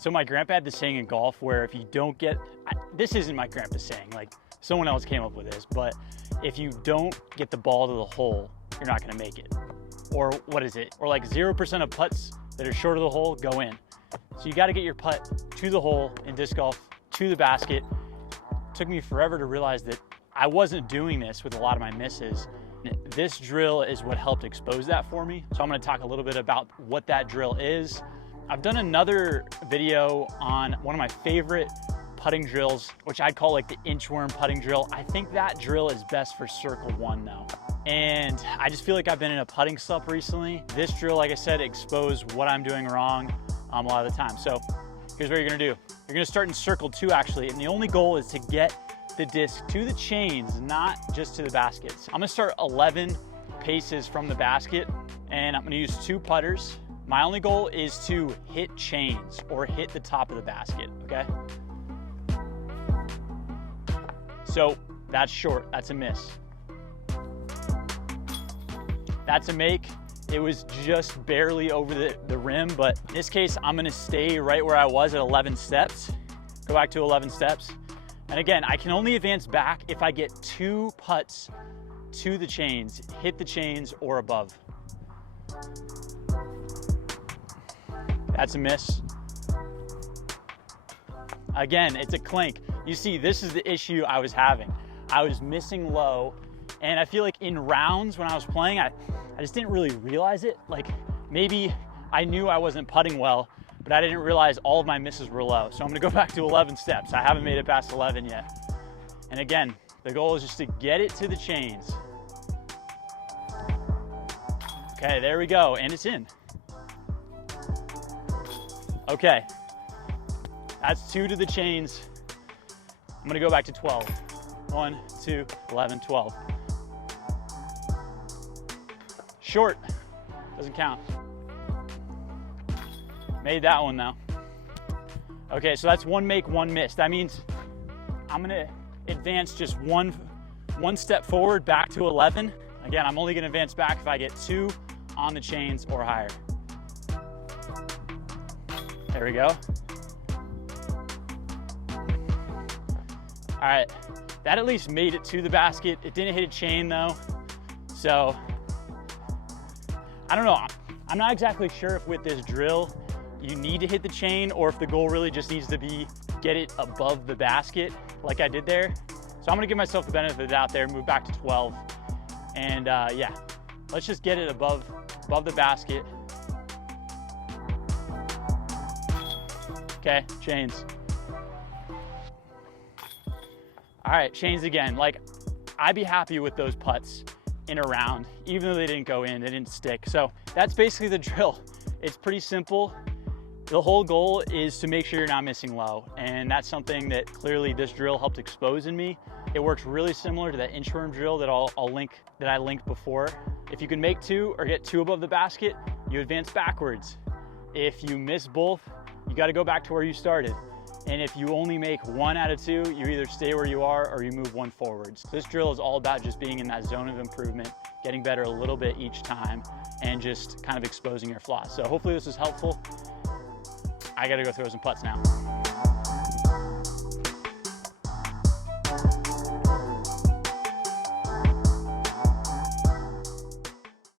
So my grandpa had this saying in golf where if you don't get, this isn't my grandpa's saying, like someone else came up with this, but if you don't get the ball to the hole, you're not gonna make it. Or what is it? Or like 0% of putts that are short of the hole go in. So you gotta get your putt to the hole in disc golf, to the basket. It took me forever to realize that I wasn't doing this with a lot of my misses. This drill is what helped expose that for me. So I'm gonna talk a little bit about what that drill is. I've done another video on one of my favorite putting drills, which I'd call like the inchworm putting drill. I think that drill is best for circle one though. And I just feel like I've been in a putting slump recently. This drill, like I said, exposed what I'm doing wrong a lot of the time. So here's what you're gonna do. You're gonna start in circle two actually, and the only goal is to get the disc to the chains, not just to the baskets. I'm gonna start 11 paces from the basket, and I'm gonna use 2 putters. My only goal is to hit chains or hit the top of the basket, okay? So that's short, that's a miss. That's a make. It was just barely over the rim, but in this case, I'm gonna stay right where I was at 11 steps. Go back to 11 steps. And again, I can only advance back if I get 2 putts to the chains, hit the chains or above. That's a miss. Again, it's a clink. You see, this is the issue I was having. I was missing low, and I feel like in rounds when I was playing, I just didn't really realize it. Like maybe I knew I wasn't putting well, but I didn't realize all of my misses were low. So I'm gonna go back to 11 steps. I haven't made it past 11 yet. And again, the goal is just to get it to the chains. Okay, there we go, and it's in. Okay, that's 2 to the chains. I'm gonna go back to 12. 1, 2, 11, 12. Short, doesn't count. Made that one though. Okay, so that's 1 make, 1 miss. That means I'm gonna advance just one step forward back to 11. Again, I'm only gonna advance back if I get 2 on the chains or higher. There we go. All right, that at least made it to the basket. It didn't hit a chain though. So, I don't know. I'm not exactly sure if with this drill, you need to hit the chain or if the goal really just needs to be get it above the basket like I did there. So I'm gonna give myself the benefit of the doubt there, move back to 12. And yeah, let's just get it above the basket. Okay, chains. All right, chains again. Like, I'd be happy with those putts in a round, even though they didn't go in, they didn't stick. So that's basically the drill. It's pretty simple. The whole goal is to make sure you're not missing low. And that's something that clearly this drill helped expose in me. It works really similar to that inchworm drill that I linked before. If you can make 2 or get 2 above the basket, you advance backwards. If you miss both, you got to go back to where you started. And if you only make 1 out of 2, you either stay where you are or you move 1 forwards. This drill is all about just being in that zone of improvement, getting better a little bit each time, and just kind of exposing your flaws. So hopefully this was helpful. I got to go throw some putts now.